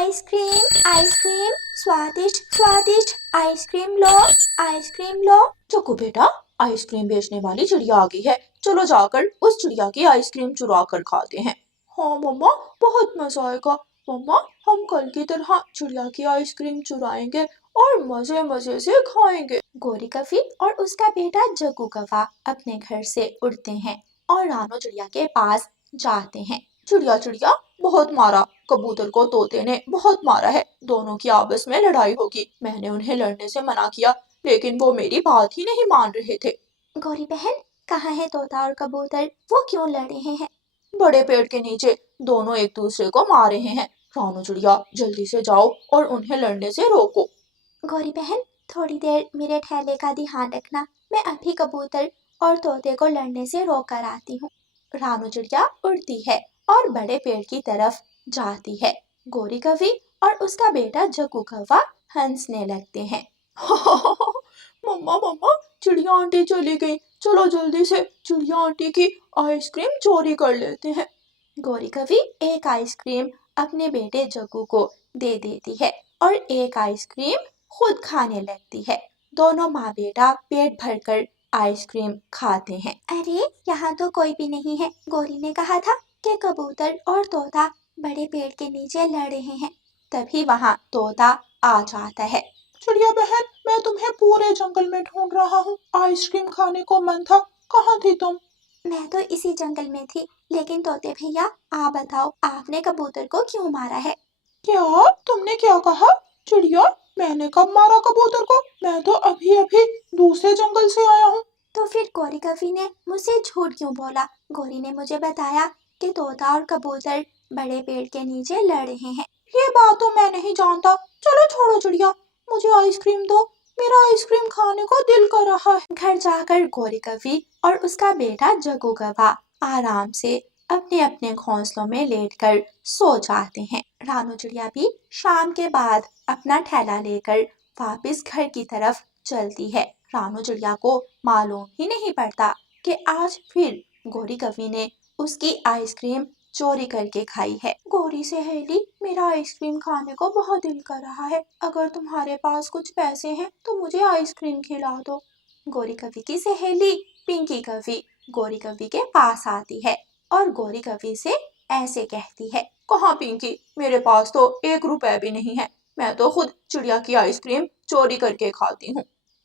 Ice cream स्वादिष्ट स्वादिष्ट ice cream लो। चकू बेटा, आइसक्रीम बेचने वाली चिड़िया आ गई है, चलो जाकर उस चिड़िया की आइसक्रीम चुरा कर खाते हैं। हाँ मम्मा, बहुत मजा आएगा। मम्मा, हम कल की तरह चिड़िया की आइसक्रीम चुराएंगे और मजे मजे से खाएंगे। गोरी कफी और उसका बेटा जग्गू कौवा अपने घर से उड़ते हैं और रानो चिड़िया के पास जाते हैं। चिड़िया चिड़िया, बहुत मारा, कबूतर को तोते ने बहुत मारा है, दोनों की आपस में लड़ाई होगी। मैंने उन्हें लड़ने से मना किया, लेकिन वो मेरी बात ही नहीं मान रहे थे। गोरी बहन, कहाँ है तोता और कबूतर? वो क्यों लड़ रहे हैं? बड़े पेड़ के नीचे दोनों एक दूसरे को मार रहे हैं। रानू चिड़िया, जल्दी से जाओ और उन्हें लड़ने से रोको। गोरी बहन, थोड़ी देर मेरे ठेले का ध्यान रखना, मैं अभी कबूतर और तोते को लड़ने से रोक कर आती हूँ। रानू चिड़िया उड़ती है और बड़े पेड़ की तरफ जाती है। गोरी कवि और उसका बेटा जग्गू कौवा हंसने लगते हैं। मम्मा मम्मा, चिड़िया आंटी चली गई, चलो जल्दी से चिड़िया आंटी की आइसक्रीम चोरी कर लेते हैं। गोरी कवि एक आइसक्रीम अपने बेटे जग्गू को दे देती है और एक आइसक्रीम खुद खाने लगती है। दोनों माँ बेटा पेट भरकर आइसक्रीम खाते हैं। अरे, यहाँ तो कोई भी नहीं है। गोरी ने कहा था कि कबूतर और तोता बड़े पेड़ के नीचे लड़ रहे हैं। तभी वहाँ तोता आ जाता है। चिड़िया बहन, मैं तुम्हें पूरे जंगल में ढूंढ रहा हूँ, आइसक्रीम खाने को मन था, कहाँ थी तुम? मैं तो इसी जंगल में थी, लेकिन तोते भैया, आप बताओ, आपने कबूतर को क्यों मारा है? क्या? तुमने क्या कहा? चिड़िया, मैंने कब मारा कबूतर को? मैं तो अभी अभी दूसरे जंगल से आया हूँ। तो फिर गोरी कवि ने मुझसे झूठ क्यों बोला? गोरी ने मुझे बताया कि तोता और कबूतर बड़े पेड़ के नीचे लड़ रहे हैं। ये बात तो मैं नहीं जानता। चलो छोड़ो चिड़िया, मुझे आइसक्रीम दो, मेरा आइसक्रीम खाने को दिल कर रहा है। घर जाकर गोरी कवि और उसका बेटा जग्गू कौवा आराम से अपने अपने घोंसलों में लेटकर सो जाते हैं। रानू चिड़िया भी शाम के बाद अपना ठेला लेकर वापस घर की तरफ चलती है। रानू चिड़िया को मालूम ही नहीं पड़ता कि आज फिर गोरी कवि ने उसकी आइसक्रीम चोरी करके खाई है। गोरी सहेली, मेरा आइसक्रीम खाने को बहुत दिल कर रहा है, अगर तुम्हारे पास कुछ पैसे हैं तो मुझे आइसक्रीम खिला दो। गोरी कवि की सहेली पिंकी कवि गोरी कवि के पास आती है और गोरी कवि से ऐसे कहती है। कहाँ पिंकी, मेरे पास तो 1 रुपए भी नहीं है, मैं तो खुद चिड़िया की आइसक्रीम चोरी करके खाती हूँ।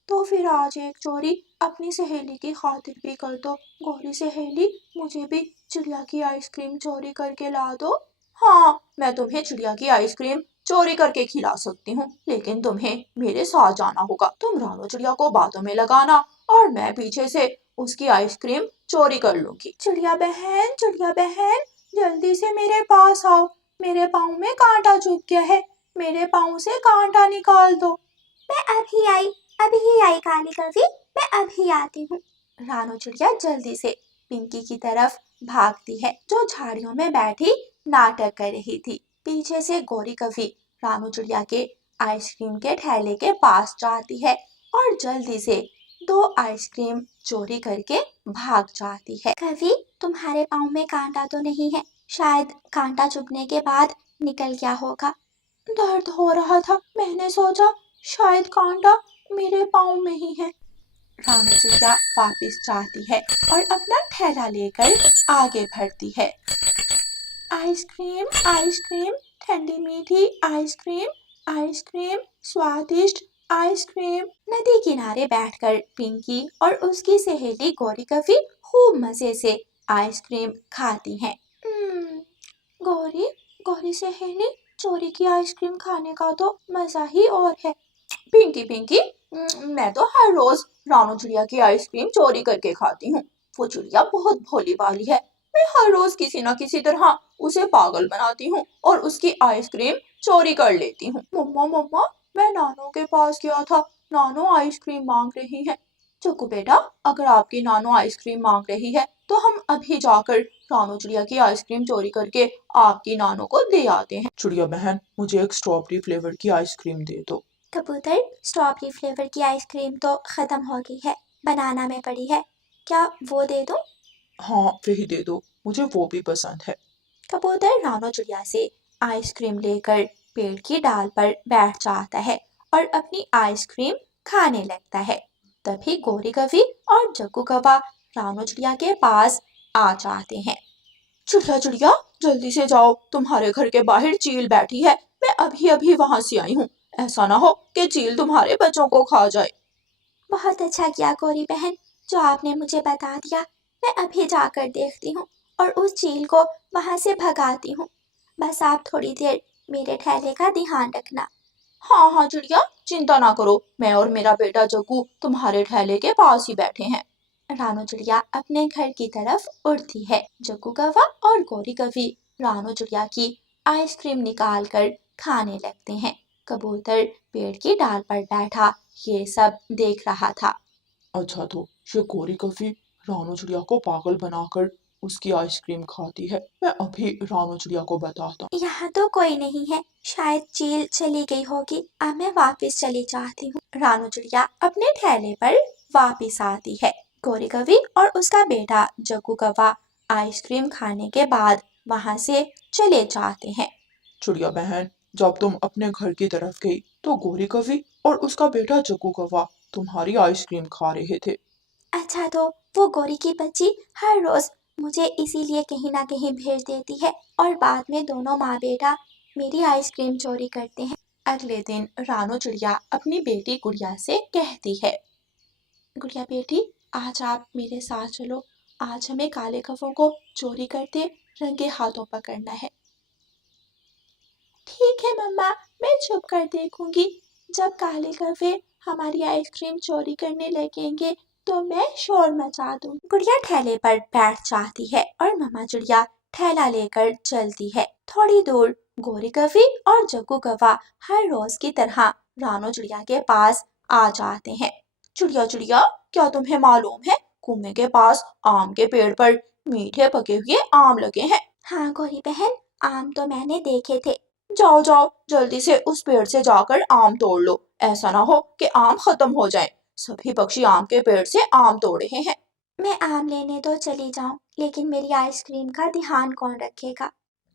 तो फिर आज एक चोरी अपनी सहेली की खातिर भी कर दो। गोरी सहेली, मुझे भी चिड़िया की आइसक्रीम चोरी करके ला दो। हाँ, मैं तुम्हें चिड़िया की आइसक्रीम चोरी करके खिला सकती हूँ, लेकिन तुम्हें मेरे साथ जाना होगा। तुम रानू चिड़िया को बातों में लगाना और मैं पीछे से उसकी आइसक्रीम चोरी कर लूंगी। चिड़िया बहन, जल्दी से मेरे पास आओ, मेरे पाँव में कांटा चुभ गया है, मेरे पाँव से कांटा निकाल दो। मैं अभी आई काली कवि, मैं अभी आती हूँ। रानू चिड़िया जल्दी से पिंकी की तरफ भागती है, जो झाड़ियों में बैठी नाटक कर रही थी। पीछे से गोरी कवि रानू चिड़िया के आइसक्रीम के ठेले के पास जाती है और जल्दी से 2 आइसक्रीम चोरी करके भाग जाती है। कवि, तुम्हारे पाँव में कांटा तो नहीं है? शायद कांटा चुभने के बाद निकल गया होगा। दर्द हो रहा था, मैंने सोचा शायद कांटा मेरे पाँव में ही है। रानू चिड़िया वापस जाती है और अपना ठेला लेकर आगे बढ़ती है। आइसक्रीम, ठंडी मीठी आइसक्रीम, स्वादिष्ट आइसक्रीम। नदी किनारे बैठकर पिंकी और उसकी सहेली गोरी कवि खूब मजे से आइसक्रीम खाती हैं। गोरी सहेली, चोरी की आइसक्रीम खाने का तो मजा ही और है। पिंकी, मैं तो हर रोज रानू चिड़िया की आइसक्रीम चोरी करके खाती हूँ। वो चिड़िया बहुत भोली भाली है, मैं हर रोज किसी न किसी तरह उसे पागल बनाती हूँ और उसकी आइसक्रीम चोरी कर लेती हूँ। मम्मा, मैं नानो के पास गया था, नानो आइसक्रीम मांग रही है। चुकू बेटा, अगर आपकी नानो आइसक्रीम मांग रही है तो हम अभी जाकर रानू चिड़िया की आइसक्रीम चोरी करके आपकी नानो को दे आते हैं। चिड़िया बहन, मुझे एक स्ट्रॉबेरी फ्लेवर की आइसक्रीम दे दो। कबूतर, स्ट्रॉबेरी फ्लेवर की आइसक्रीम तो खत्म हो गई है, बनाना में पड़ी है, क्या वो दे दूं? हाँ, वही दे दो, मुझे वो भी पसंद है। कबूतर रानो चिड़िया से आइसक्रीम लेकर पेड़ की डाल पर बैठ जाता है और अपनी आइसक्रीम खाने लगता है। तभी गोरी कवि और जग्गू कौवा रानू चिड़िया के पास आ जाते हैं। चिड़िया चिड़िया जल्दी से जाओ, तुम्हारे घर के बाहर चील बैठी है। मैं अभी अभी वहां से आई हूँ। ऐसा ना हो कि चील तुम्हारे बच्चों को खा जाए। बहुत अच्छा किया गौरी बहन, जो आपने मुझे बता दिया। मैं अभी जाकर देखती हूँ और उस चील को वहां से भगाती हूँ। बस आप थोड़ी देर मेरे थैले का ध्यान रखना। हाँ हाँ चिड़िया, चिंता ना करो, मैं और मेरा बेटा जग्गू तुम्हारे ठेले के पास ही बैठे हैं। रानू चिड़िया अपने घर की तरफ उड़ती है। जग्गू कौवा और गौरी कवि रानू चिड़िया की आइसक्रीम निकाल कर खाने लगते हैं। कबूतर पेड़ की डाल पर बैठा ये सब देख रहा था। अच्छा, तो ये गोरी कवि रानू चिड़िया को पागल बनाकर उसकी आइसक्रीम खाती है। मैं अभी रानू चिड़िया को बताता हूँ। यहाँ तो कोई नहीं है, शायद चील चली गई होगी। अब मैं वापस चली जाती हूँ। रानू चिड़िया अपने थैले पर वापस आती है। गौरी कवि और उसका बेटा जग्गू कौवा आइसक्रीम खाने के बाद वहां से चले जाते हैं। चिड़िया बहन, जब तुम अपने घर की तरफ गई तो गोरी कवि और उसका बेटा जग्गू कौवा तुम्हारी आइसक्रीम खा रहे थे। अच्छा, तो वो गौरी की बच्ची हर रोज मुझे इसीलिए कहीं ना कहीं भेज देती है और बाद में दोनों माँ बेटा मेरी आइसक्रीम चोरी करते हैं। अगले दिन रानू चिड़िया अपनी बेटी गुड़िया से कहती है, गुड़िया बेटी, आज आप मेरे साथ चलो। आज हमें काले कौवों को चोरी करते रंगे हाथों पकड़ना है। ठीक है मम्मा, मैं छुप कर देखूंगी। जब काले कौवे हमारी आइसक्रीम चोरी करने लगेंगे तो मैं शोर मचा दूं। गुड़िया ठेले पर बैठ जाती है और मम्मा चिड़िया ठेला लेकर चलती है। थोड़ी दूर गोरी कवि और जग्गू कौवा हर रोज की तरह रानू चिड़िया के पास आ जाते हैं। चिड़िया चिड़िया, क्या तुम्हें मालूम है कुएं के पास आम के पेड़ पर मीठे पके हुए आम लगे हैं? हाँ गौरी बहन, आम तो मैंने देखे थे। जाओ जाओ, जल्दी से उस पेड़ से जाकर आम तोड़ लो। ऐसा ना हो कि आम खत्म हो जाए। सभी पक्षी आम के पेड़ से आम तोड़ रहे हैं। मैं आम लेने तो चली जाऊं, लेकिन मेरी आइसक्रीम का ध्यान कौन रखेगा?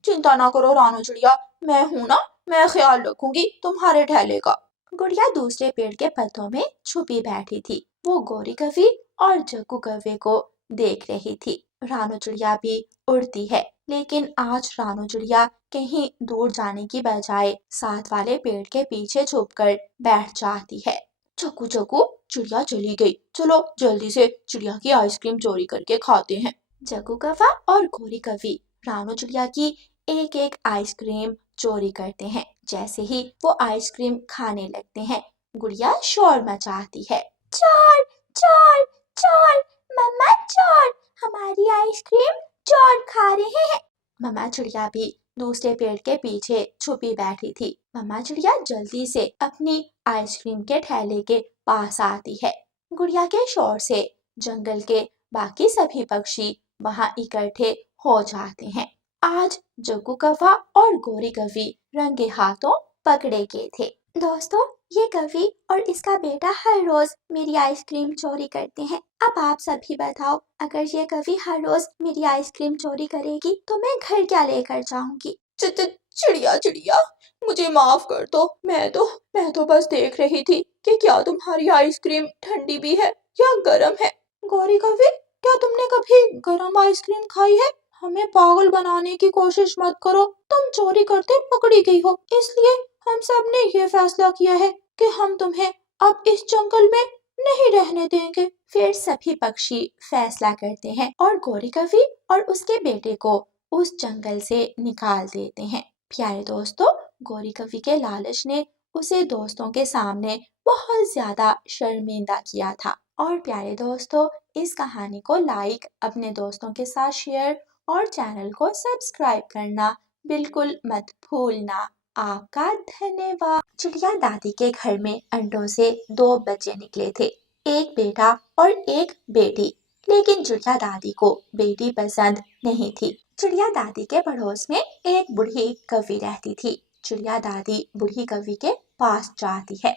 चिंता ना करो रानू चिड़िया, मैं हूं ना, मैं ख्याल रखूंगी तुम्हारे ठेले का। गुड़िया दूसरे पेड़ के पत्तों में छुपी बैठी थी। वो गौरी कवि और जग्गू कौवे को देख रही थी। रानू चिड़िया भी उड़ती है, लेकिन आज रानू चिड़िया कहीं दूर जाने की बजाय साथ वाले पेड़ के पीछे छुपकर बैठ जाती है। चकू चकू, चिड़िया चली गई। चलो जल्दी से चिड़िया की आइसक्रीम चोरी करके खाते हैं। जग्गू कौवा और गौरी कवि रानू चिड़िया की एक एक आइसक्रीम चोरी करते हैं। जैसे ही वो आइसक्रीम खाने लगते हैं, गुड़िया शोर मचाती है, चोर चोर चोर, मम्मा चोर, हमारी आइसक्रीम चोर खा रहे हैं। मम्मा चिड़िया भी दूसरे पेड़ के पीछे छुपी बैठी थी। मम्मा चिड़िया जल्दी से अपनी आइसक्रीम के थैले के पास आती है। गुड़िया के शोर से जंगल के बाकी सभी पक्षी वहां इकट्ठे हो जाते हैं। आज जग्गू कौवा और गौरी कवि रंगे हाथों पकड़े गए थे। दोस्तों, ये कवि और इसका बेटा हर रोज मेरी आइसक्रीम चोरी करते हैं। अब आप सभी बताओ, अगर ये कवि हर रोज मेरी आइसक्रीम चोरी करेगी तो मैं घर क्या लेकर जाऊंगी? चिड़िया चिड़िया, मुझे माफ कर दो। मैं तो बस देख रही थी कि क्या तुम्हारी आइसक्रीम ठंडी भी है या गर्म है। गौरी कवि, क्या तुमने कभी गर्म आइसक्रीम खाई है? हमें पागल बनाने की कोशिश मत करो। तुम चोरी करते पकड़ी गई हो, इसलिए हम सब ने ये फैसला किया है कि हम तुम्हें अब इस जंगल में नहीं रहने देंगे। फिर सभी पक्षी फैसला करते हैं और गौरी कवि और उसके बेटे को उस जंगल से निकाल देते हैं। प्यारे दोस्तों, गौरी कवि के लालच ने उसे दोस्तों के सामने बहुत ज्यादा शर्मिंदा किया था। और प्यारे दोस्तों, इस कहानी को लाइक, अपने दोस्तों के साथ शेयर और चैनल को सब्सक्राइब करना बिल्कुल मत भूलना। आपका धन्यवाद। चिड़िया दादी के घर में अंडों से 2 बच्चे निकले थे, एक बेटा और एक बेटी। लेकिन चिड़िया दादी को बेटी पसंद नहीं थी। चिड़िया दादी के पड़ोस में एक बूढ़ी कवि रहती थी। चिड़िया दादी बूढ़ी कवि के पास जाती है,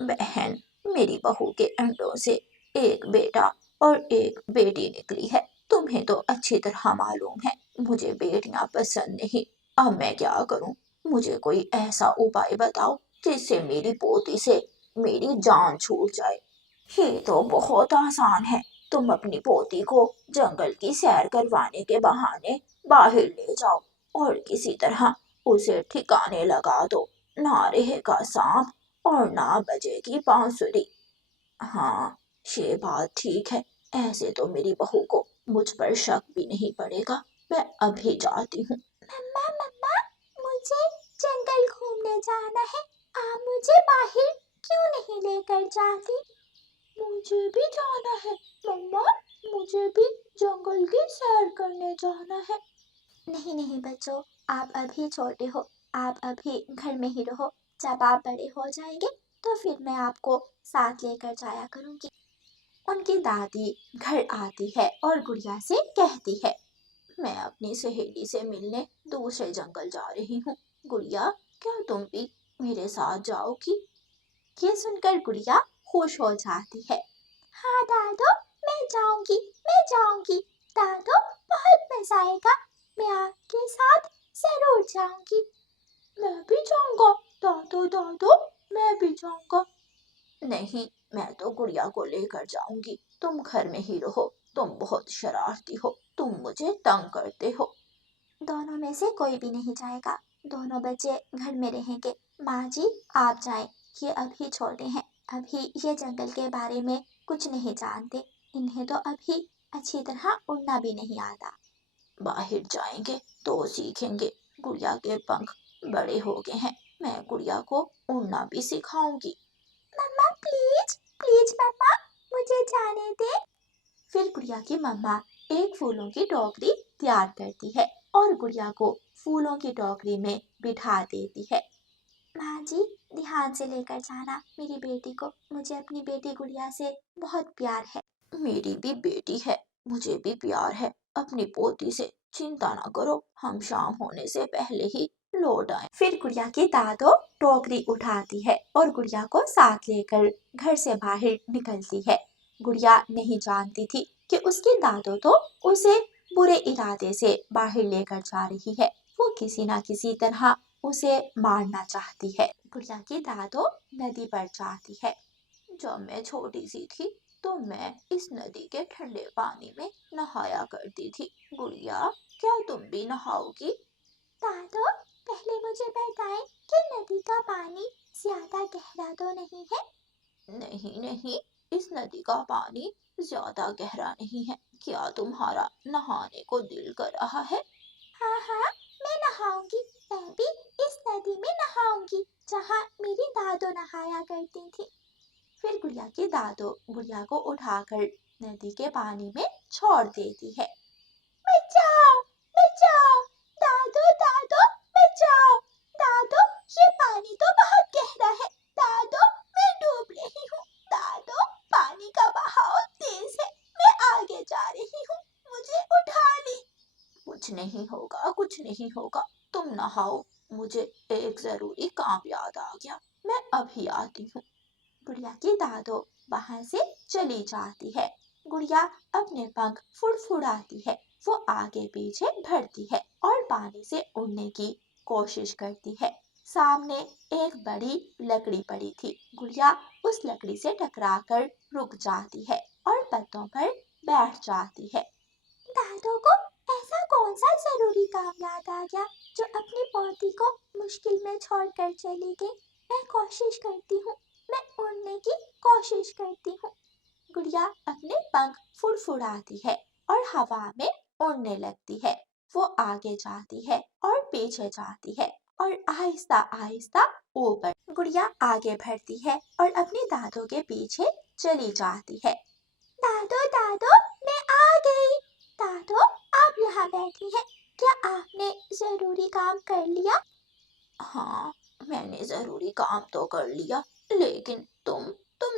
बहन, मेरी बहू के अंडों से एक बेटा और एक बेटी निकली है। तुम्हें तो अच्छी तरह मालूम है मुझे बेटियां पसंद नहीं। अब मैं क्या करूं? مجھے کوئی ایسا اپائے بتاؤ جس سے میری پوتی سے میری جان چھوٹ جائے۔ یہ تو بہت آسان ہے، تم اپنی پوتی کو جنگل کی سیر کروانے کے بہانے باہر لے جاؤ اور کسی طرح اسے ٹھکانے لگا دو، نہ رہے گا سانپ اور نہ بجے گی بانسری۔ ہاں، یہ بات ٹھیک ہے، ایسے تو میری بہو کو مجھ پر شک بھی نہیں پڑے گا۔ میں ابھی جاتی ہوں۔ مما مما، مجھے جنگل گھومنے جانا ہے، آپ مجھے باہر کیوں نہیں لے کر جاتی؟ مجھے بھی جانا ہے مما، مجھے بھی جنگل کی سیر کرنے جانا ہے۔ نہیں نہیں بچوں، آپ ابھی چھوٹے ہو، آپ ابھی گھر میں ہی رہو، جب آپ بڑے ہو جائیں گے تو پھر میں آپ کو ساتھ لے کر جایا کروں گی۔ ان کی دادی گھر آتی ہے اور گڑیا سے کہتی ہے، میں اپنی سہیلی سے ملنے دوسرے جنگل جا رہی ہوں، گڑیا کیا تم بھی میرے ساتھ جاؤ گی؟ یہ سن کر گڑیا خوش ہو جاتی ہے۔ ہاں دادو، میں جاؤں گی، میں جاؤں گی، دادو بہت مزہ آئے گا، میں آپ کے ساتھ ضرور جاؤں گی۔ میں بھی جاؤں گا دادو، دادو میں بھی جاؤں گا۔ نہیں، میں تو گڑیا کو لے کر جاؤں گی، تم گھر میں ہی رہو، تم بہت شرارتی ہو، تم مجھے تنگ کرتے ہو۔ دونوں میں سے کوئی بھی نہیں جائے گا، دونوں بچے گھر میں رہیں گے۔ ماں جی آپ جائیں، یہ ابھی چھوٹے ہیں، ابھی یہ جنگل کے بارے میں کچھ نہیں جانتے، انہیں تو ابھی اچھی طرح اڑنا بھی نہیں آتا۔ باہر جائیں گے تو سیکھیں گے، گڑیا کے پنکھ بڑے ہو گئے ہیں، میں گڑیا کو اڑنا بھی سکھاؤں گی۔ مما پلیز پلیز مما، مجھے جانے دے۔ پھر گڑیا کی مما ایک پھولوں کی ٹوکری تیار کرتی ہے اور گڑیا کو پھولوں کی ٹوکری میں بٹھا دیتی ہے۔ ماں جی دھیان سے لے کر جانا میری بیٹی کو، مجھے اپنی بیٹی گڑیا سے بہت پیار ہے۔ میری بھی بیٹی ہے، مجھے بھی پیار ہے، اپنی پوتی سے چنتا نہ کرو، ہم شام ہونے سے پہلے ہی لوٹ آئیں۔ پھر گڑیا کی دادو ٹوکری اٹھاتی ہے اور گڑیا کو ساتھ لے کر گھر سے باہر نکلتی ہے۔ گڑیا نہیں جانتی تھی کہ اس کی دادو تو اسے برے ارادے سے باہر لے کر جا رہی ہے، وہ کسی نہ کسی طرح اسے مارنا چاہتی ہے۔ گڑیا کی دادو ندی پر جاتی ہے۔ جب میں چھوٹی سی تھی تو میں اس ندی کے ٹھنڈے پانی میں نہایا کرتی تھی، گڑیا کیا تم بھی نہاؤ گی؟ دادو پہلے مجھے بتائیں کہ ندی کا پانی زیادہ گہرا تو نہیں ہے؟ نہیں نہیں، اس ندی کا پانی زیادہ گہرا نہیں ہے، کیا تمہارا نہانے کو دل کر رہا ہے؟ ہاں ہاں، میں نہاؤں گی، میں بھی اس ندی میں نہاؤں گی جہاں میری دادو نہایا کرتی تھی۔ پھر گڑیا کی دادو گڑیا کو اٹھا کر ندی کے پانی میں چھوڑ دیتی ہے۔ بچاؤ بچاؤ، دادو دادو بچاؤ، دادو یہ پانی تو بہت گہرا ہے، دادو میں ڈوب رہی ہوں، دادو پانی کا بہاؤ تیز ہے، میں آگے جا رہی ہوں، مجھے اٹھا لی۔ کچھ نہیں ہوگا، کچھ نہیں ہوگا، تم نہاؤ، مجھے ایک ضروری کام یاد آ گیا، میں ابھی آتی ہوں۔ گڑیا کی دادو وہاں سے چلی جاتی ہے۔ گڑیا اپنے پنکھ پھڑپھڑاتی ہے، وہ آگے پیچھے بڑھتی ہے اور پانی سے اڑنے کی کوشش کرتی ہے۔ سامنے ایک بڑی لکڑی پڑی تھی، گڑیا اس لکڑی سے ٹکرا کر رک جاتی ہے اور پتوں پر بیٹھ جاتی ہے۔ دادو کو ایسا کون سا ضروری کام یاد آ گیا جو اپنی پوتی کو مشکل میں چھوڑ کر چلی گئی؟ میں کوشش کرتی ہوں، میں اڑنے کی کوشش کرتی ہوں۔ گڑیا اپنے پنکھ پھڑپھڑاتی ہے اور ہوا میں اڑنے لگتی ہے، وہ آگے جاتی ہے اور پیچھے جاتی ہے اور آہستہ آہستہ اوپر۔ گڑیا آگے بڑھتی ہے اور اپنی دادو کے پیچھے چلی جاتی ہے۔ دادو دادو میں آ گئی، دادو آپ یہاں بیٹھی ہیں، کیا آپ نے ضروری کام کر لیا؟ ہاں، میں نے ضروری کام تو کر لیا، لیکن تم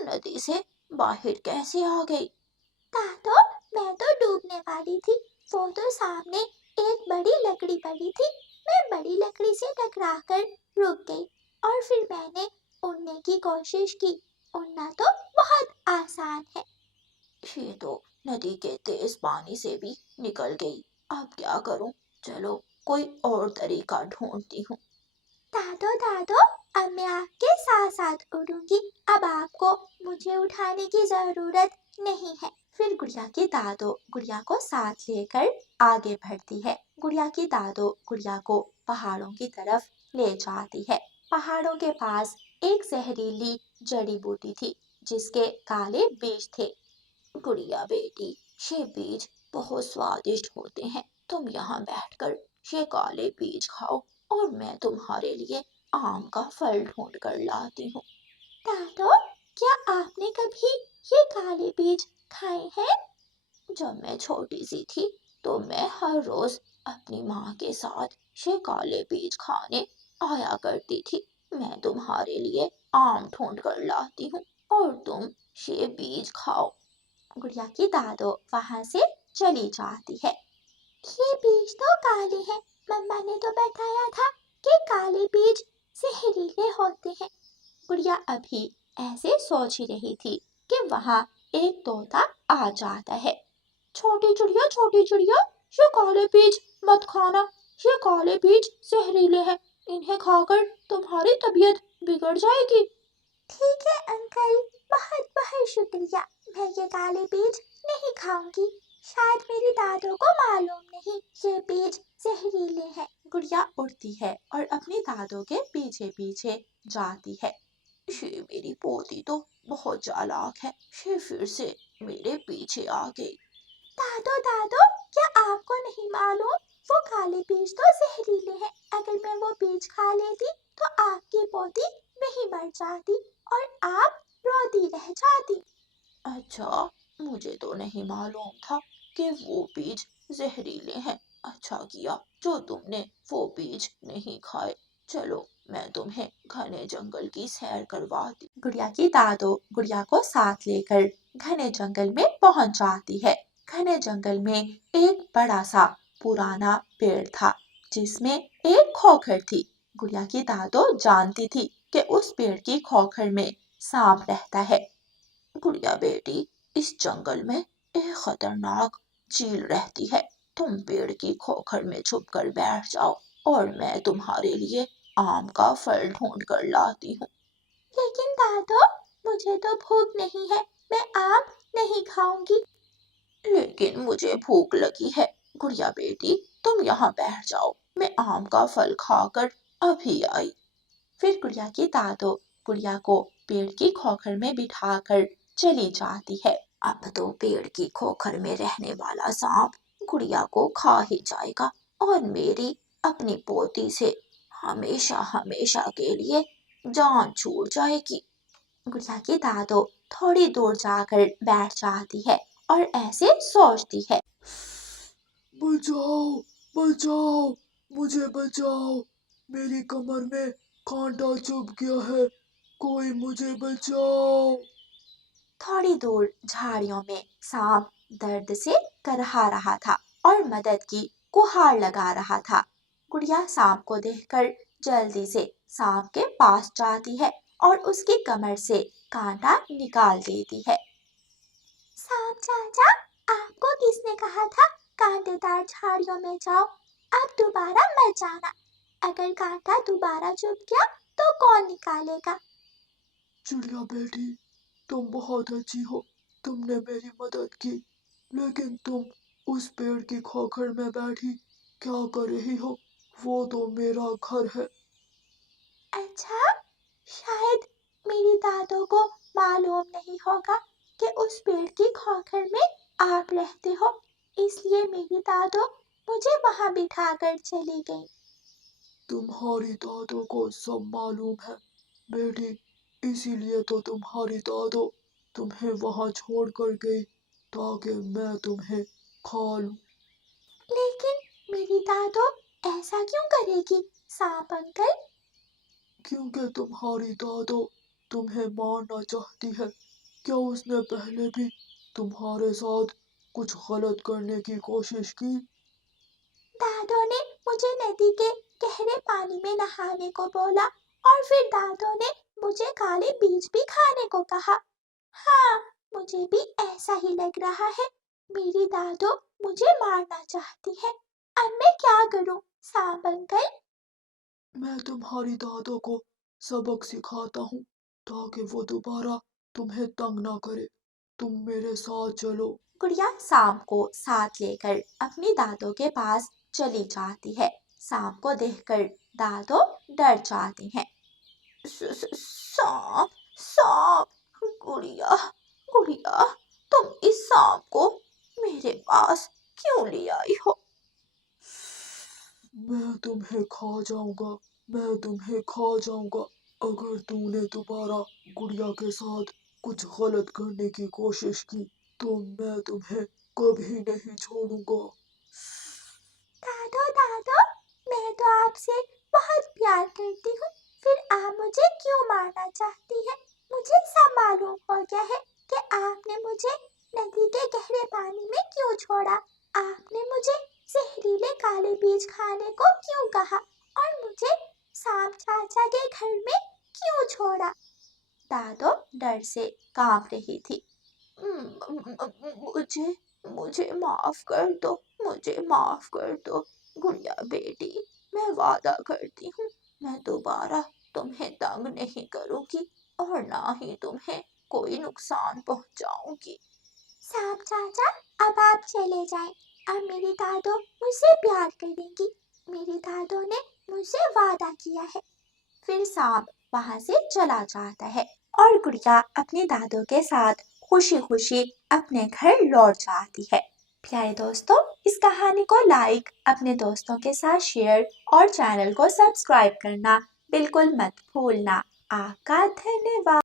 ندی سے باہر کیسے آ گئی؟ دادو میں تو ڈوبنے والی تھی، وہ تو سامنے ایک بڑی لکڑی پڑی تھی، میں بڑی لکڑی سے ٹکرا کر رک گئی اور پھر میں نے اڑنے کی کوشش کی، اڑنا تو بہت آسان ہے۔ یہ تو ندی کے تیز پانی سے بھی نکل گئی، اب کیا کروں؟ چلو کوئی اور طریقہ ڈھونڈتی ہوں۔ दादो दादो, अब मैं आपके साथ साथ उड़ूंगी, अब आपको मुझे उठाने की जरूरत नहीं है। फिर गुड़िया की दादो गुड़िया को साथ लेकर आगे बढ़ती है। गुड़िया की दादो गुड़िया को पहाड़ों की तरफ ले जाती है। पहाड़ों के पास एक जहरीली जड़ी बूटी थी जिसके काले बीज थे। गुड़िया बेटी, ये बीज बहुत स्वादिष्ट होते हैं, तुम यहाँ बैठकर ये काले बीज खाओ और मैं तुम्हारे लिए आम का फल ढूंढ कर लाती हूँ। दादो, क्या आपने कभी ये काले बीज खाए हैं? जब मैं छोटी सी थी तो मैं हर रोज अपनी माँ के साथ ये काले बीज खाने आया करती थी। मैं तुम्हारे लिए आम ढूंढ कर लाती हूँ और तुम ये बीज खाओ। गुड़िया की दादो वहां से चली जाती है। ये बीज तो काले हैं, मम्मा ने तो बताया था कि काले बीज जहरीले होते हैं। गुड़िया अभी ऐसे सोच ही रही थी कि वहां एक तोता आ जाता है। छोटी चिड़िया, ये काले बीज मत खाना, ये काले बीज जहरीले हैं, इन्हें खाकर तुम्हारी तबीयत बिगड़ जाएगी। ठीक है अंकल, बहुत बहुत शुक्रिया, मैं ये काले बीज नहीं खाऊंगी। शायद मेरी दादो को मालूम नहीं ये बीज जहरीले हैं। गुड़िया उड़ती है और अपनी दादो के पीछे पीछे जाती है। ये मेरी पोती तो बहुत चालाक है, ये फिर से मेरे पीछे आ गई। दादो दादो, क्या आपको नहीं मालूम वो काले बीज तो जहरीले हैं। अगर मैं वो बीज खा लेती तो आपकी पोती नहीं मर जाती और आप रोती रह जाती। अच्छा, मुझे तो नहीं मालूम था कि वो बीज जहरीले हैं। अच्छा किया जो तुमने वो बीज नहीं खाए। चलो, मैं तुम्हें घने जंगल की सैर करवाती। गुड़िया की दादो गुड़िया को साथ लेकर घने जंगल में पहुंच जाती है। घने जंगल में एक बड़ा सा पुराना पेड़ था जिसमें एक खोखर थी। गुड़िया की दादो जानती थी कि उस पेड़ की खोखर में सांप रहता है। गुड़िया बेटी, इस जंगल में एक खतरनाक चील रहती है। तुम पेड़ की खोखर में छुप कर बैठ जाओ और मैं तुम्हारे लिए आम का फल ढूंढ कर लाती हूँ। लेकिन दादो, मुझे तो भूख नहीं है, मैं आम नहीं खाऊंगी। लेकिन मुझे भूख लगी है। गुड़िया बेटी, तुम यहाँ बैठ जाओ, मैं आम का फल खाकर अभी आई। फिर गुड़िया की दादो गुड़िया को पेड़ की खोखर में बिठाकर चली जाती है। अब तो पेड़ की खोखर में रहने वाला सांप गुड़िया को खा ही जाएगा और मेरी अपनी पोती से हमेशा हमेशा के लिए जान छूट जाएगी। गुड़िया की दादो थोड़ी दूर जाकर बैठ जाती है और ऐसे सोचती है। बचाओ, बचाओ, मुझे बचाओ, मेरी कमर में कांटा चुभ गया है, कोई मुझे बचाओ। थोड़ी दूर झाड़ियों में सांप दर्द से करहा रहा था और मदद की गुहार लगा रहा था। गुड़िया सांप को देखकर जल्दी से सांप के पास जाती है और उसकी कमर से कांटा निकाल देती है। सांप चाचा, आपको किसने कहा था कांटेदार झाड़ियों में जाओ? अब दोबारा मत जाना, अगर कांटा दोबारा चुभ गया तो कौन निकालेगा? चिड़िया बेटी, तुम बहुत अच्छी हो, तुमने मेरी मदद की, लेकिन तुम उस पेड़ की खोखर में बैठी क्या कर रही हो? वो तो मेरा घर है। अच्छा, शायद मेरी दादो को मालूम नहीं होगा कि उस पेड़ की खोखर में आप रहते हो, इसलिए मेरी दादो मुझे वहां बिठा कर चली गई। तुम्हारी दादो को सब मालूम है बेटी, इसीलिए तो तुम्हारी दादो तुम्हें वहां छोड़ कर गई ताकि मैं तुम्हें खा लूं। लेकिन मेरी दादो ऐसा क्यों करेगी सांप अंकल? क्योंकि तुम्हारी दादो तुम्हें मारना चाहती है। क्या उसने पहले भी तुम्हारे साथ कुछ गलत करने की कोशिश की? दादो ने मुझे नदी के गहरे पानी में नहाने को बोला और फिर दादो ने मुझे काले बीज भी खाने को कहा। हाँ, मुझे भी ऐसा ही लग रहा है, मेरी दादो मुझे मारना चाहती है। अब मैं क्या करूं सांप अंकल? मैं तुम्हारी दादो को सबक सिखाता हूँ ताकि वो दोबारा तुम्हें तंग ना करे। तुम मेरे साथ चलो। गुड़िया सांप को साथ लेकर अपनी दादो के पास चली जाती है। सांप को देखकर दादो डर जाती हैं। सांप सांप, गुड़िया गुड़िया, तुम इस सांप को मेरे पास क्यों ले आई हो? मैं तुम्हें खा जाऊंगा, मैं तुम्हें खा जाऊंगा अगर तूने दोबारा गुड़िया के साथ कुछ गलत करने की कोशिश की तो मैं तुम्हें कभी नहीं छोड़ूंगा। दादो दादो, मैं तो आपसे बहुत प्यार करती हूँ, फिर आप मुझे क्यों मारना चाहती हैं? मुझे सब मालूम हो गया है कि आपने मुझे नदी के गहरे पानी में क्यों छोड़ा। आपने मुझे जहरीले काले बीज खाने को क्यों कहा और मुझे सांप चाचा के घर में क्यों छोड़ा। दादो डर से कांप रही थी। मुझे मुझे माफ कर दो, मुझे माफ कर दो गुड़िया बेटी। मैं वादा करती हूँ मैं दोबारा तुम्हें तंग नहीं करूँगी और ना ही तुम्हें कोई नुकसान पहुँचाऊंगी। सांप चाचा, अब आप चले जाएं। अब मेरी दादो मुझसे प्यार करेंगी। मेरी दादो ने मुझसे वादा किया है। फिर सांप वहां से चला जाता है और गुड़िया अपनी दादो के साथ खुशी खुशी अपने घर लौट जाती है। प्यारे दोस्तों, इस कहानी को लाइक, अपने दोस्तों के साथ शेयर और चैनल को सब्सक्राइब करना बिल्कुल मत भूलना। आपका धन्यवाद।